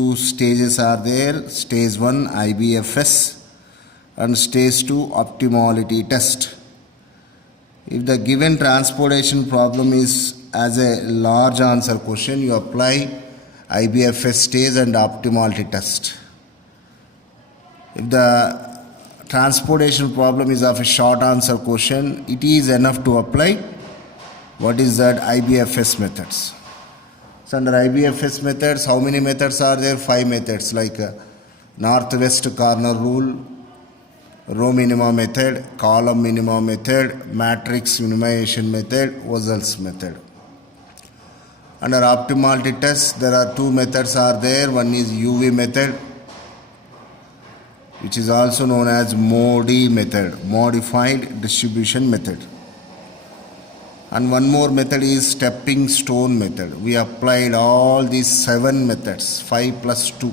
Two stages are there. Stage 1 IBFS and stage 2 optimality test. If the given transportation problem is as a large answer question, you apply IBFS stage and optimality test. If the transportation problem is of a short answer question, it is enough to apply what is that IBFS methods. So under IBFS methods, how many methods are there? 5 methods like northwest corner rule, row minima method, column minima method, matrix minimization method, Wessels method. Under optimality test, there are 2 methods are there. One is UV method, which is also known as MODI method, modified distribution method. And one more method is stepping stone method. We applied all these 7 methods, 5 plus 2.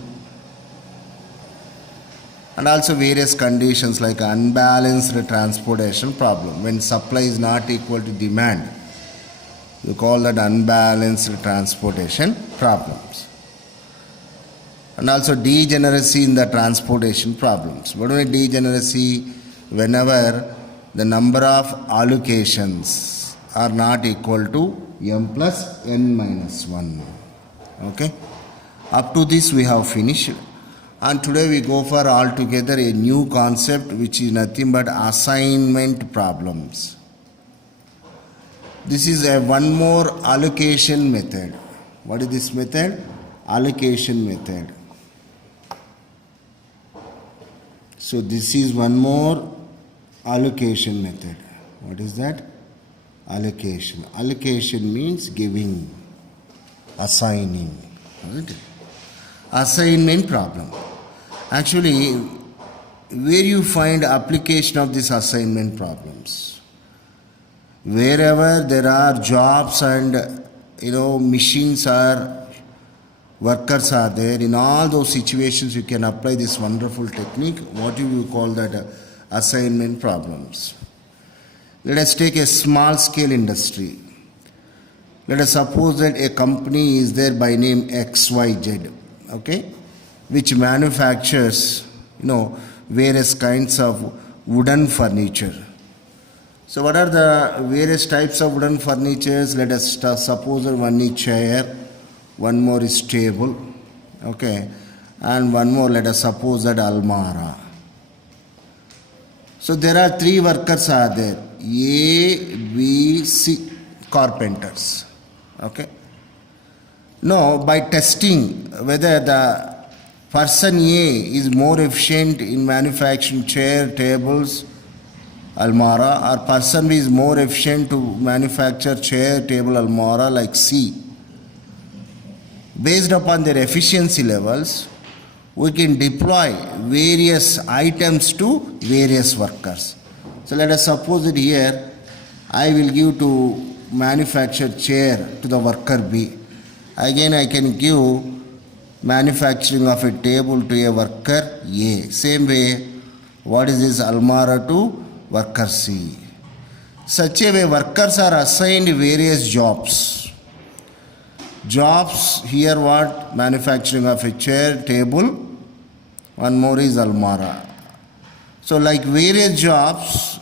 And also various conditions like unbalanced transportation problem. When supply is not equal to demand, you call that unbalanced transportation problems. And also degeneracy in the transportation problems. What is degeneracy? Whenever the number of allocations are not equal to m plus n minus 1. Okay. Up to this we have finished. And today we go for altogether a new concept which is nothing but assignment problems. This is a one more allocation method. What is this method? Allocation method. So this is one more allocation method. What is that? Allocation. Allocation means giving, assigning. Right? Assignment problem. Actually, where you find application of these assignment problems? Wherever there are jobs and machines are, workers are there, in all those situations you can apply this wonderful technique. What do you call that? Assignment problems. Let us take a small scale industry. Let us suppose that a company is there by name XYZ, okay, which manufactures, various kinds of wooden furniture. So what are the various types of wooden furnitures? Let us suppose that one is chair, one more is table, okay, and one more, let us suppose that almara. So there are 3 workers are there, A, B, C, carpenters. Okay. Now by testing whether the person A is more efficient in manufacturing chair, tables, almara, or person B is more efficient to manufacture chair, table, almara like C. Based upon their efficiency levels, we can deploy various items to various workers. So let us suppose that here I will give to manufacture chair to the worker B. Again I can give manufacturing of a table to a worker A. Same way, what is this almara to worker C. Such a way workers are assigned various jobs. Jobs here what? Manufacturing of a chair, table, one more is almara. So like various jobs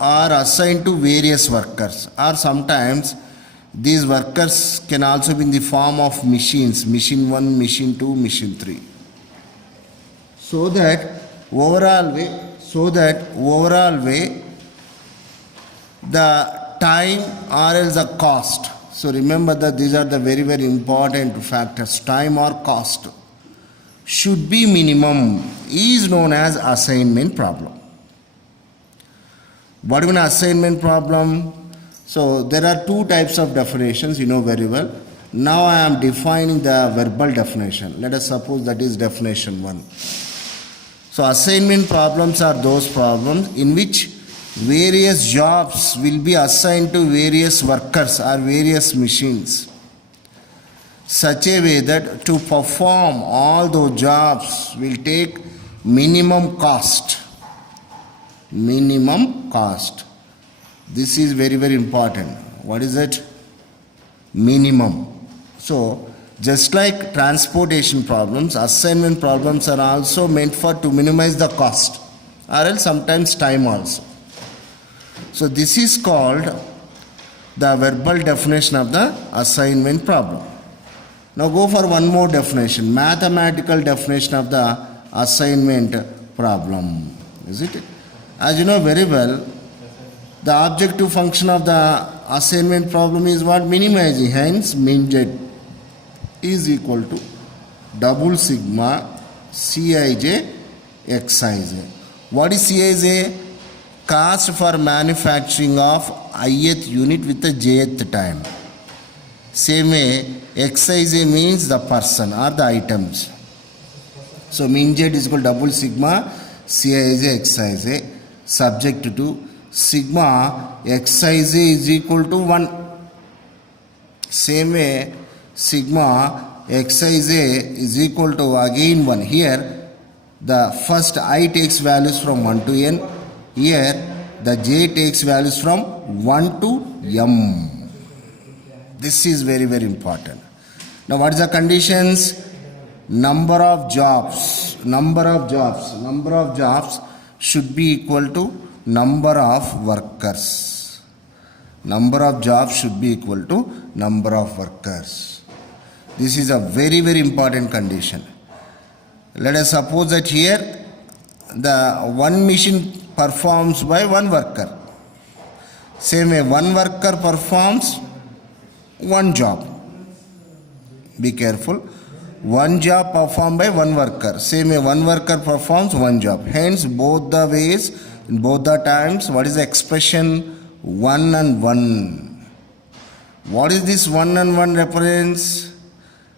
are assigned to various workers, or sometimes these workers can also be in the form of machines, machine 1, machine 2, machine 3. So that overall way the time or else the cost. So remember that these are the very, very important factors. Time or cost should be minimum is known as assignment problem. What is an assignment problem? So there are 2 types of definitions, you know very well. Now I am defining the verbal definition. Let us suppose that is definition 1. So assignment problems are those problems in which various jobs will be assigned to various workers or various machines, such a way that to perform all those jobs will take minimum cost. Minimum cost. This is very, very important. What is it? Minimum. So Just like transportation problems, assignment problems are also meant for to minimize the cost or else sometimes time also. So this is called the verbal definition of the assignment problem. Now go for one more definition, mathematical definition of the assignment problem. Is it? As you know very well, the objective function of the assignment problem is what? Minimizing. Hence, min z is equal to double sigma Cij Xij. What is Cij? Cost for manufacturing of ith unit with the jth time. Same way, Xij means the person or the items. So min z is equal to double sigma Cij Xij subject to sigma Xij is equal to 1. Same way, sigma Xij is equal to again 1. Here the first I takes values from 1 to n. Here the j takes values from 1 to m. This is very important. Now what is the conditions? Number of jobs should be equal to number of workers. Number of jobs should be equal to number of workers. This is a very important condition. Let us suppose that here the one machine performs by one worker. Same way, one worker performs one job. Be careful. One job performed by one worker. Same way, one worker performs one job. Hence, both the ways, in both the times, what is the expression? 1 and 1. What is this 1 and 1 reference?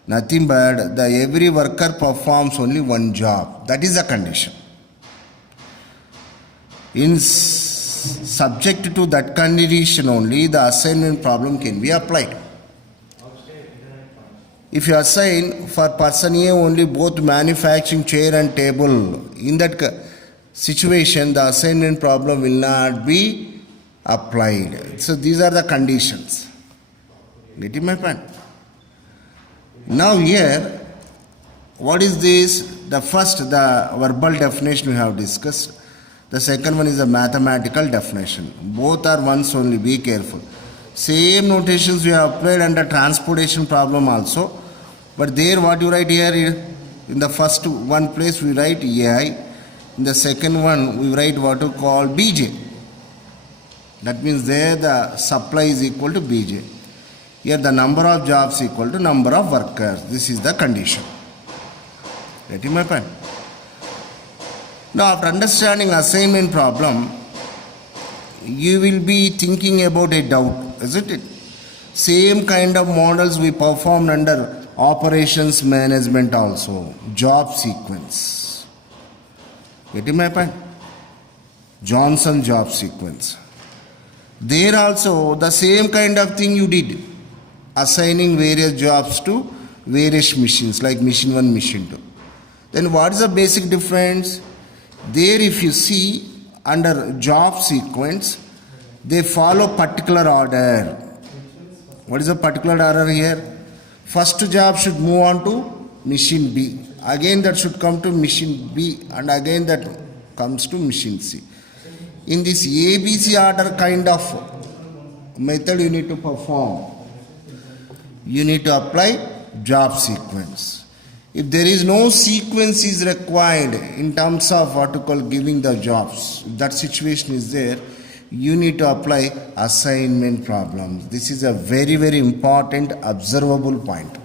Nothing but the every worker performs only one job. That is the condition. In subject to that condition only, the assignment problem can be applied. If you assign for person A only both manufacturing chair and table, in that situation the assignment problem will not be applied. So these are the conditions. Getting my point? Now here, what is this? The first, the verbal definition we have discussed. The second one is a mathematical definition. Both are ones only, be careful. Same notations we have applied under transportation problem also. But there what you write here, in the first one place we write Ai. In the second one we write what you call Bj. That means there the supply is equal to Bj. Here the number of jobs equal to number of workers. This is the condition. Getting my point? Now after understanding assignment problem, you will be thinking about a doubt, isn't it? Same kind of models we performed under operations management also. Job sequence. Getting my point? Johnson job sequence. There also the same kind of thing you did. Assigning various jobs to various machines like machine 1, machine 2. Then what is the basic difference? There if you see under job sequence, they follow particular order. What is the particular order here? First job should move on to machine B. Again that should come to machine B and again that comes to machine C. In this ABC order kind of method you need to perform. You need to apply job sequence. If there is no sequence is required in terms of what you call giving the jobs, if that situation is there, you need to apply assignment problems. This is a very important observable point.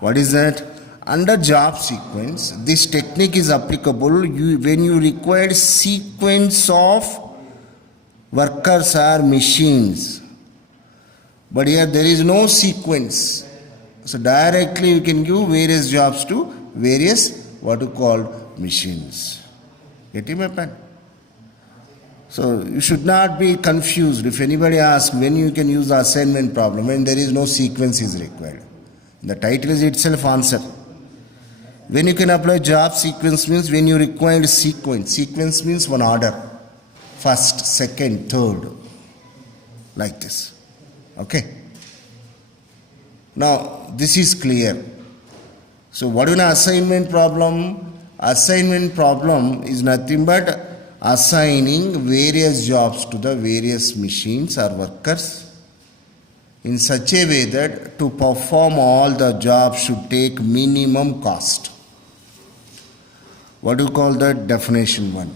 What is that? Under job sequence, this technique is applicable when you require sequence of workers or machines. But here there is no sequence. So directly you can give various jobs to various what you call machines. Getting my point? So you should not be confused. If anybody asks when you can use the assignment problem, when there is no sequence is required. The title is itself answer. When you can apply job sequence means when you require sequence. Sequence means one order. First, second, third. Like this. Okay. Now this is clear. So what is an assignment problem? Assignment problem is nothing but assigning various jobs to the various machines or workers in such a way that to perform all the jobs should take minimum cost. What do you call that? Definition 1.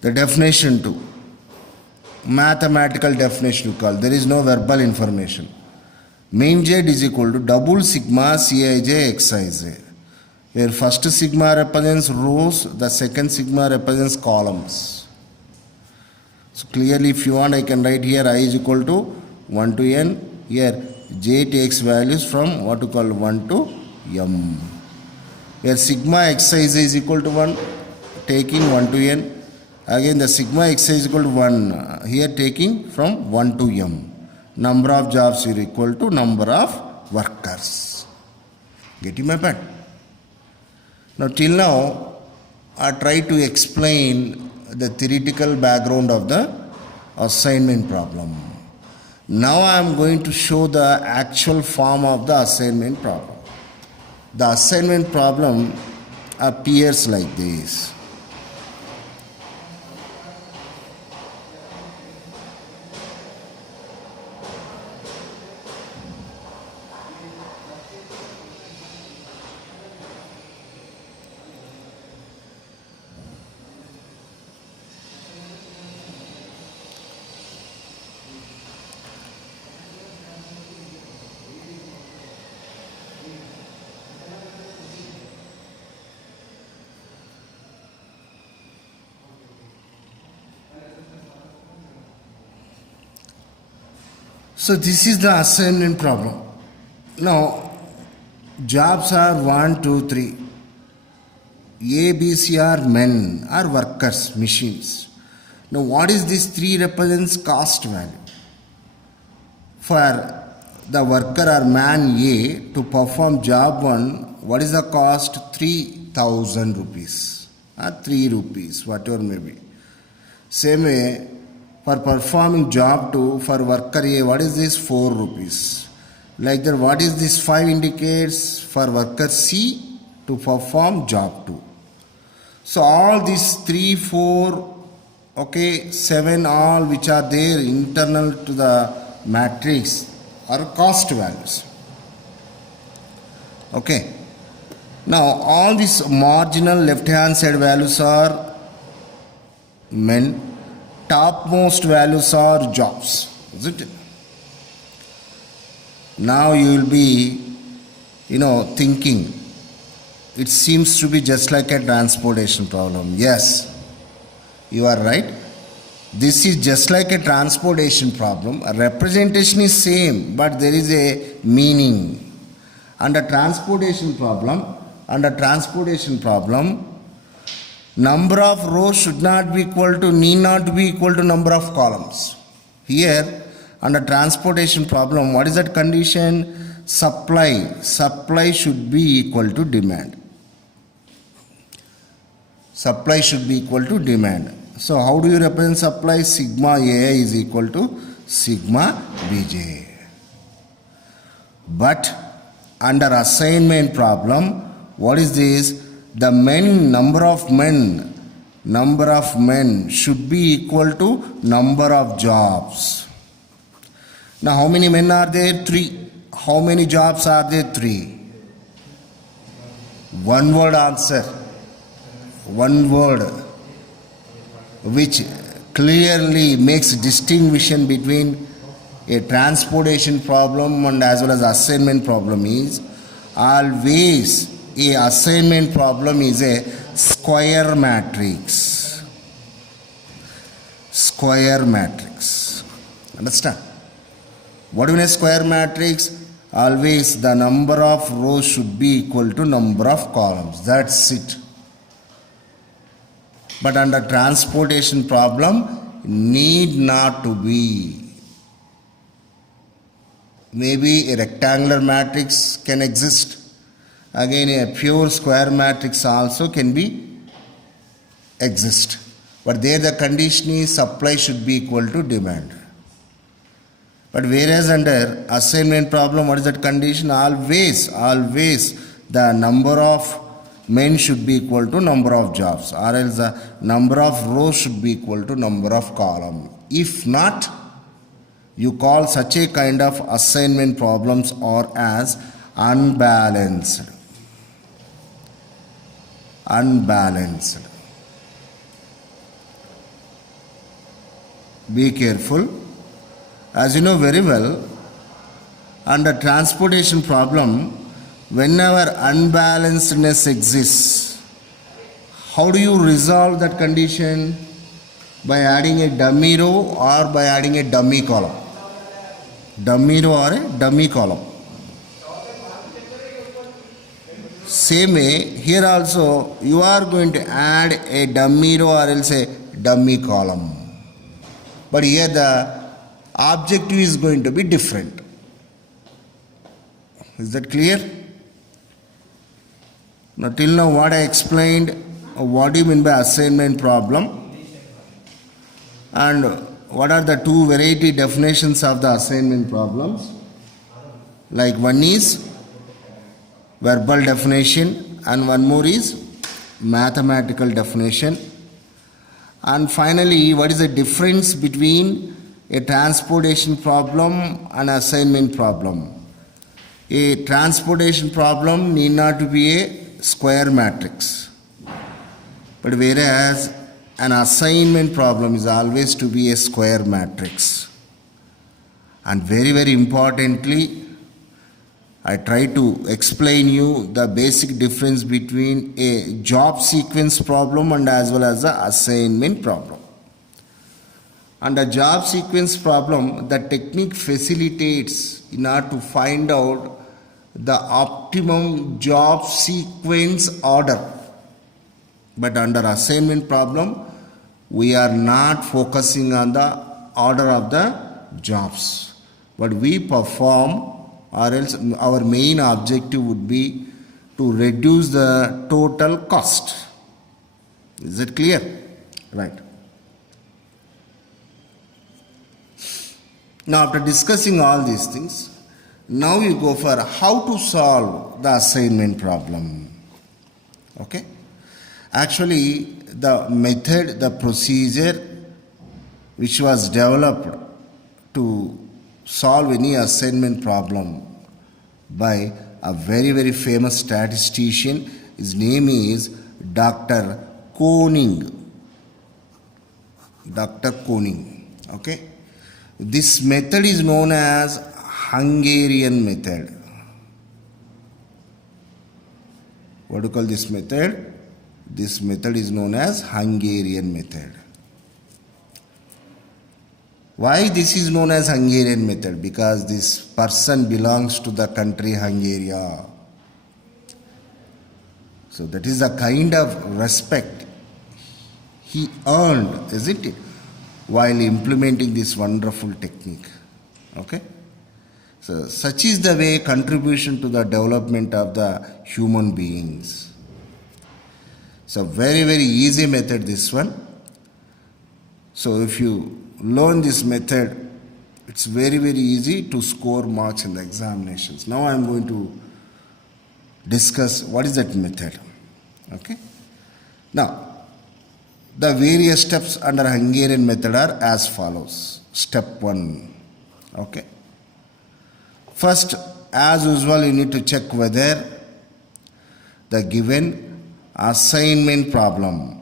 The definition 2. Mathematical definition you call. There is no verbal information. Mean Z is equal to double sigma Cij Xij, where first sigma represents rows, the second sigma represents columns. So clearly if you want I can write here I is equal to 1 to n. Here j takes values from what you call 1 to m. Here sigma xi is equal to 1 taking 1 to n. Again the sigma xi is equal to 1 here taking from 1 to m. Number of jobs is equal to number of workers. Getting my point? Now till now I try to explain the theoretical background of the assignment problem. Now I am going to show the actual form of the assignment problem. The assignment problem appears like this. So this is the assignment problem. Now jobs are 1, 2, 3. A, B, C are men, are workers, machines. Now what is this 3 represents cost value. For the worker or man A to perform job 1, what is the cost? 3,000 rupees or 3 rupees, whatever may be. Same way, for performing job 2 for worker A, what is this? 4 rupees. Like that, what is this 5 indicates? For worker C to perform job 2. So all these 3, 4, okay, 7, all which are there internal to the matrix are cost values. Okay. Now all these marginal left hand side values are men. Topmost values are jobs, isn't it? Now you will be, thinking, it seems to be just like a transportation problem. Yes, you are right. This is just like a transportation problem. A representation is same, but there is a meaning. Under transportation problem, number of rows should not be equal to, need not be equal to number of columns. Here, under transportation problem, what is that condition? Supply should be equal to demand. Supply should be equal to demand. So how do you represent supply? Sigma A is equal to sigma Bj. But under assignment problem, what is this? The number of men should be equal to number of jobs. Now how many men are there? 3. How many jobs are there? 3. One word answer. One word which clearly makes distinction between a transportation problem and as well as assignment problem is always a assignment problem is a square matrix. Square matrix. Understand? What do you mean square matrix? Always the number of rows should be equal to number of columns. That's it. But under transportation problem, need not to be. Maybe a rectangular matrix can exist. Again, a pure square matrix also can be exist. But there the condition is supply should be equal to demand. But whereas under assignment problem, what is that condition? Always the number of men should be equal to number of jobs, or else the number of rows should be equal to number of column. If not, you call such a kind of assignment problems or as unbalanced. Unbalanced. Be careful. As you know very well, under transportation problem, whenever unbalancedness exists, how do you resolve that condition? By adding a dummy row or by adding a dummy column? Dummy row or a dummy column. Same way, here also you are going to add a dummy row or else a dummy column. But here the objective is going to be different. Is that clear? Now till now what I explained, what do you mean by assignment problem? And what are the two variety definitions of the assignment problems? Like one is verbal definition and one more is mathematical definition. And finally, what is the difference between a transportation problem and assignment problem? A transportation problem need not to be a square matrix, but whereas an assignment problem is always to be a square matrix. And very importantly, I try to explain you the basic difference between a job sequence problem and as well as the assignment problem. Under job sequence problem, the technique facilitates in order to find out the optimum job sequence order. But under assignment problem, we are not focusing on the order of the jobs, but we perform, or else our main objective would be to reduce the total cost. Is it clear? Right. Now after discussing all these things, now you go for how to solve the assignment problem. Okay? Actually, the method, the procedure which was developed to solve any assignment problem by a very famous statistician, his name is Dr. Koning. Dr. Koning. Okay? This method is known as Hungarian method. What do you call this method? This method is known as Hungarian method. Why this is known as Hungarian method? Because this person belongs to the country Hungary. So that is the kind of respect he earned, isn't it, while implementing this wonderful technique. Okay? So such is the way contribution to the development of the human beings. So very easy method, this one. So if you learn this method, it's very easy to score marks in the examinations. Now I am going to discuss what is that method. Okay. Now the various steps under Hungarian method are as follows. Step 1. Okay. First, as usual, you need to check whether the given assignment problem,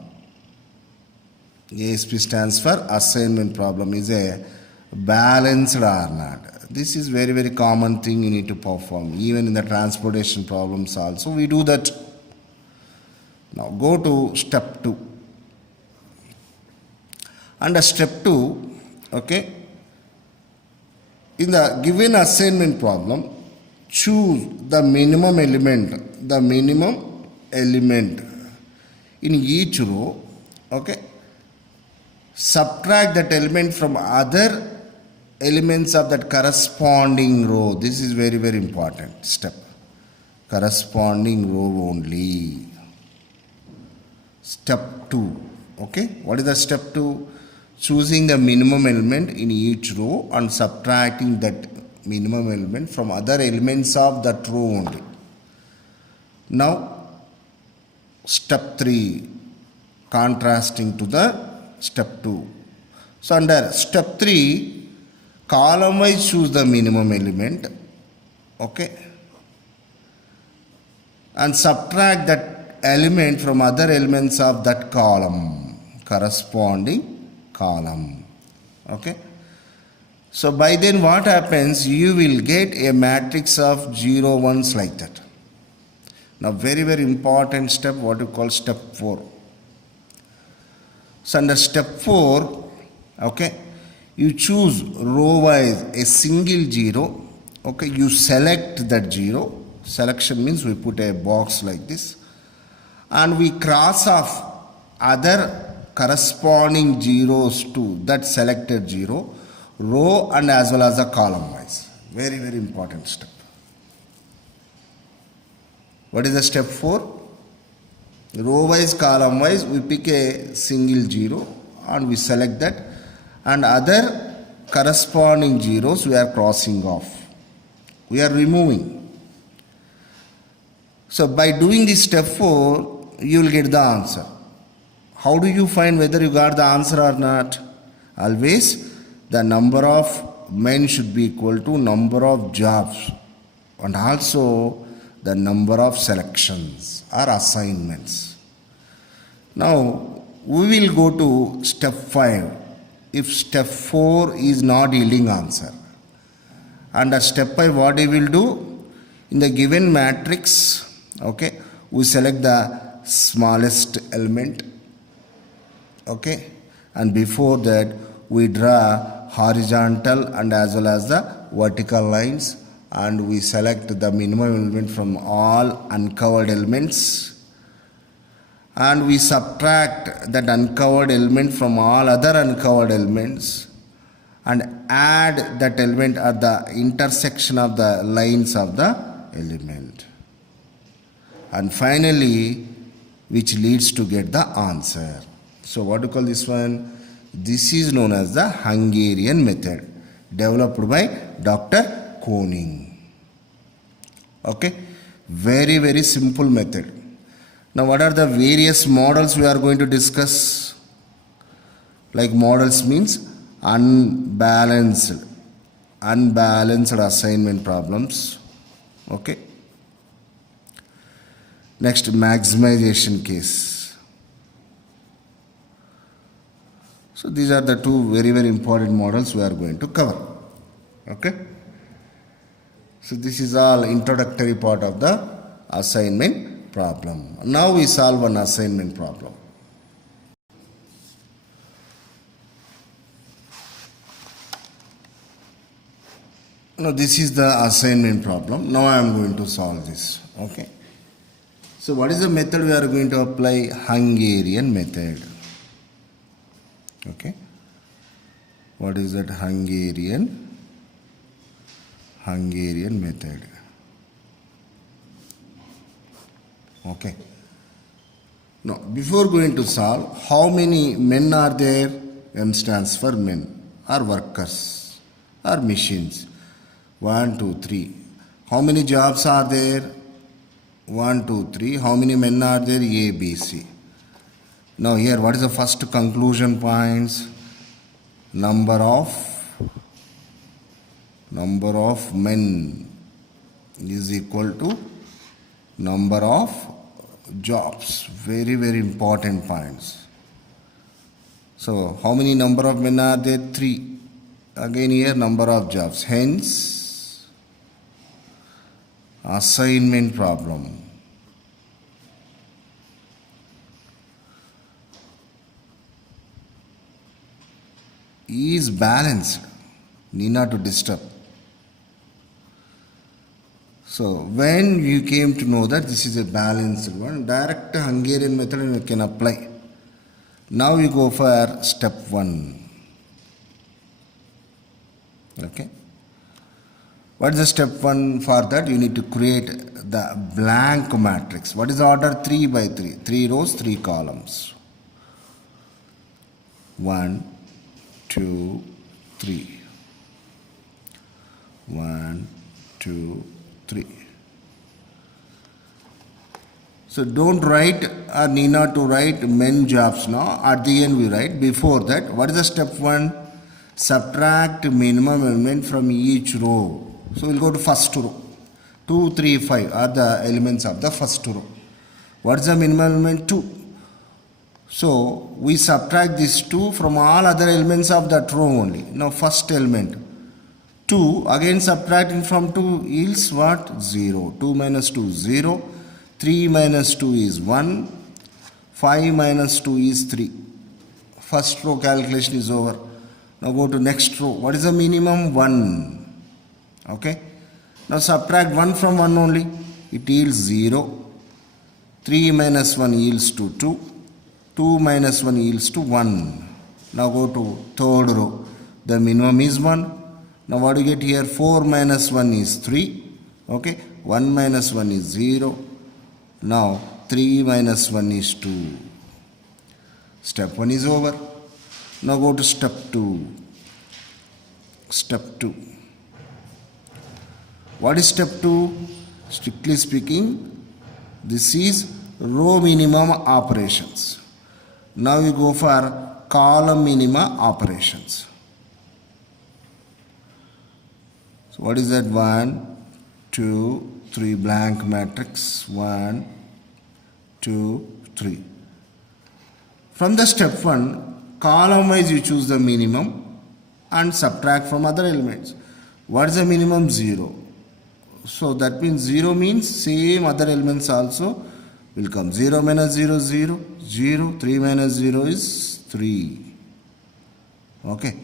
ASP stands for assignment problem, is a balanced or not. This is very common thing you need to perform. Even in the transportation problems also we do that. Now go to step 2. Under step 2, okay, in the given assignment problem, choose the minimum element in each row. Okay, subtract that element from other elements of that corresponding row. This is very important step. Corresponding row only. Step 2. Okay, what is the step 2? choosing the minimum element in each row and subtracting that minimum element from other elements of that row only. Now step 3, contrasting to the step 2. So under step 3, column wise choose the minimum element, okay, and subtract that element from other elements of that column, corresponding column, okay. So by then what happens, you will get a matrix of 0 1s like that. Now very important step, what you call step 4. So under step 4, okay, you choose row wise a single 0, okay, you select that 0. Selection means we put a box like this and we cross off other corresponding zeros to that selected 0, row and as well as the column wise. Very important step. What is the step 4? Row wise, column wise, we pick a single 0 and we select that, and other corresponding zeros we are crossing off, we are removing. So by doing this step 4, you will get the answer. How do you find whether you got the answer or not? Always the number of men should be equal to number of jobs and also the number of selections or assignments. Now we will go to step 5. If step 4 is not yielding answer, under step 5 what we will do, in the given matrix, okay, we select the smallest element, okay, and before that we draw horizontal and as well as the vertical lines, and we select the minimum element from all uncovered elements, and we subtract that uncovered element from all other uncovered elements and add that element at the intersection of the lines of the element, and finally which leads to get the answer. So what do you call this one? This is known as the Hungarian method, developed by Dr. Koning. Okay, very simple method. Now what are the various models we are going to discuss? Like models means unbalanced assignment problems, okay. Next, maximization case. So these are the two very important models we are going to cover, okay. So this is all introductory part of the assignment problem. Now we solve an assignment problem. Now this is the assignment problem. Now I am going to solve this, okay. So what is the method we are going to apply? Hungarian method, okay. What is that? Hungarian method, okay. Now before going to solve, how many men are there? M stands for men, or workers, or machines. 1 2 3. How many jobs are there? 1 2 3. How many men are there? A B C. Now here what is the first conclusion points? Number of men is equal to number of jobs. Very important points. So how many number of men are there? 3. Again here number of jobs. Hence assignment problem is balanced, need not to disturb. So when you came to know that this is a balanced one, direct Hungarian method you can apply. Now you go for step 1, okay. What is the step 1? For that you need to create the blank matrix. What is the order? 3 by 3. 3 rows, 3 columns. 1 2, 3. 1, 2, 3. So don't write or need not to write men jobs now. At the end we write. Before that, what is the step 1? Subtract minimum element from each row. So we'll go to first row. 2, 3, 5 are the elements of the first row. What is the minimum element? 2. So we subtract this 2 from all other elements of that row only. Now first element 2, again subtracting from 2 yields what? 0. 2 minus 2 0. 3 minus 2 is 1. 5 minus 2 is 3. First row calculation is over. Now go to next row. What is the minimum? 1. Okay. Now subtract 1 from 1 only. It yields 0. 3 minus 1 yields to 2. 2 minus 1 yields to 1. Now go to third row. The minimum is 1. Now what do you get here? 4 minus 1 is 3. Okay. 1 minus 1 is 0. Now 3 minus 1 is 2. Step 1 is over. Now go to step 2. Step 2. What is step 2? Strictly speaking, this is row minimum operations. Now we go for column minima operations. So what is that? 1, 2, 3 blank matrix. 1, 2, 3. From the step 1, column wise you choose the minimum and subtract from other elements. What is the minimum? 0. So that means 0 means same other elements also will come. 0 minus 0 0. 0. 3 minus 0 is 3. Okay.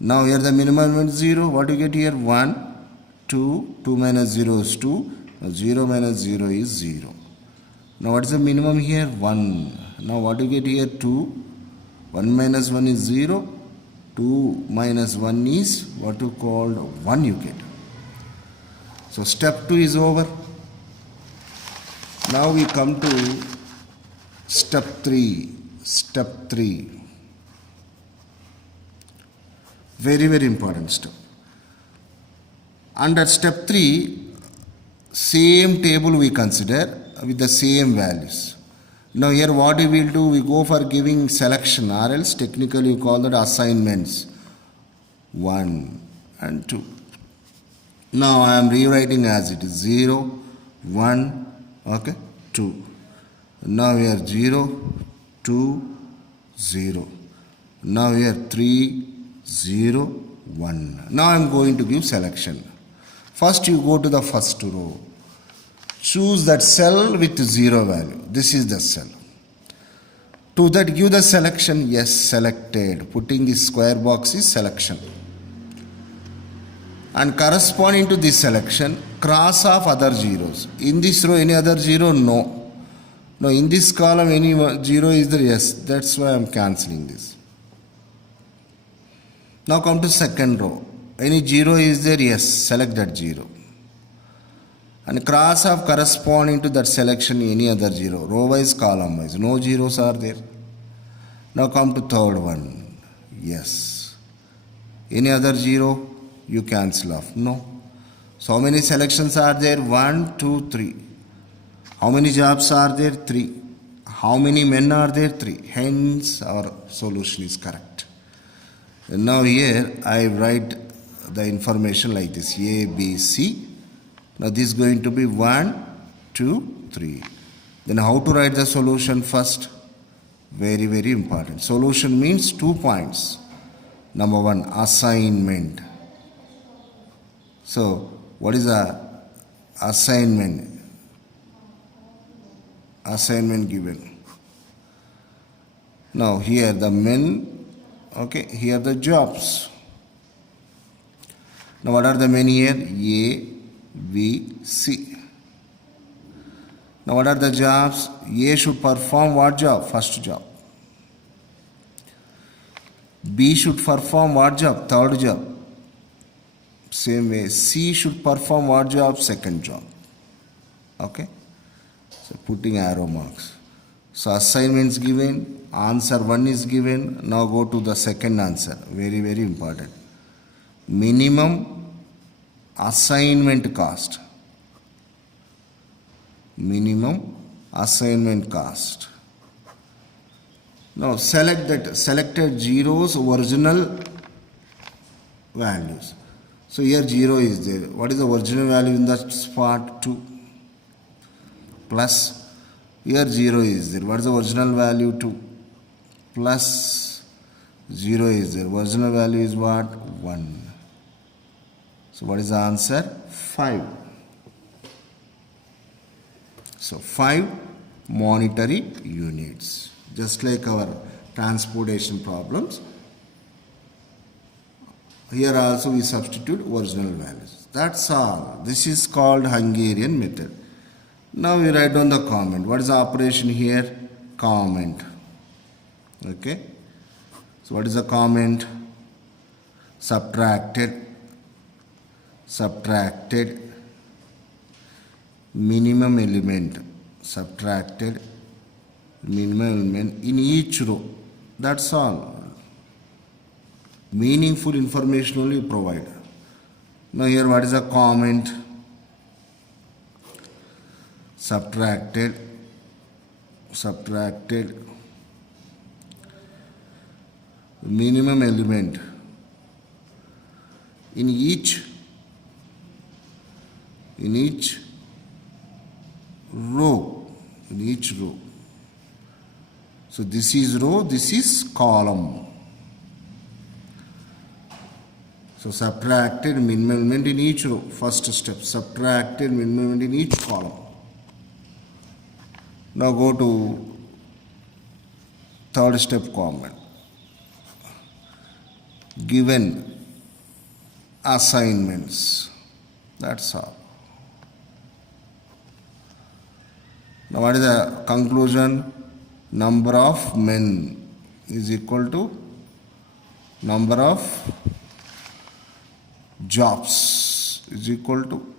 Now here the minimum element 0. What do you get here? 1, 2. 2 minus 0 is 2. Now 0 minus 0 is 0. Now what is the minimum here? 1. Now what do you get here? 2. 1 minus 1 is 0. 2 minus 1 is what you called 1 you get. So step 2 is over. Now we come to step 3. Step 3. Very, very important step. Under step 3, same table we consider with the same values. Now here what we will do, we go for giving selection, or else technically you call that assignments. 1 and 2. Now I am rewriting as it is 0, 1, okay, 2. Now here 0, 2, 0. Now here 3, 0, 1. Now I am going to give selection. First you go to the first row. Choose that cell with 0 value. This is the cell. To that give the selection. Yes, selected. Putting this square box is selection. And corresponding to this selection, cross off other zeros. In this row any other zero? No. No, in this column any zero is there? Yes. That's why I am cancelling this. Now come to second row. Any zero is there? Yes. Select that zero. And cross off corresponding to that selection any other zero. Row wise, column wise. No zeros are there. Now come to third one. Yes. Any other zero? You cancel off. No. So how many selections are there? 1, 2, 3. How many jobs are there? 3. How many men are there? 3. Hence our solution is correct. And now here I write the information like this. A, B, C. Now this is going to be 1, 2, 3. Then how to write the solution first? Very, very important. Solution means 2 points. Number 1, assignment. So what is the assignment? Assignment given. Now here the men, okay, here the jobs. Now what are the men here? A, B, C. Now what are the jobs? A should perform what job? First job. B should perform what job? Third job. Same way, C should perform what job? Second job. Okay. So putting arrow marks. So assignments given, answer 1 is given. Now go to the second answer, very very important. Minimum assignment cost. Minimum assignment cost. Now select that selected zeros original values. So here 0 is there. What is the original value in that spot? 2. Plus here 0 is there. What is the original value? 2. Plus 0 is there. Original value is what? 1. So what is the answer? 5. So 5 monetary units. Just like our transportation problems. Here also we substitute original values. That's all. This is called Hungarian method. Now we write down the comment. What is the operation here? Comment. Okay. So what is the comment? Subtracted. Minimum element. Subtracted minimum element in each row. That's all. Meaningful information only provide. Now here what is the comment? Subtracted minimum element in each row. So this is row, this is column. So subtracted minimum element in each row. First step, subtracted minimum element in each column. Now go to third step comment. Given assignments. That's all. Now what is the conclusion? Number of men is equal to number of jobs is equal to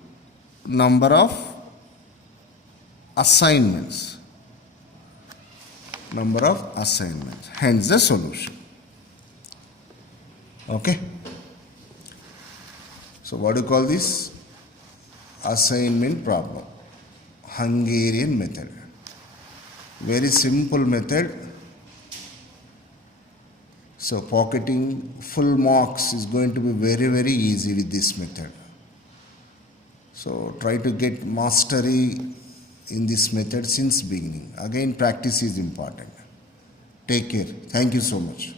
number of assignments. Hence the solution. Okay. So what do you call this? Assignment problem. Hungarian method. Very simple method. So pocketing full marks is going to be very very easy with this method. So try to get mastery in this method since beginning. Again, practice is important. Take care. Thank you so much.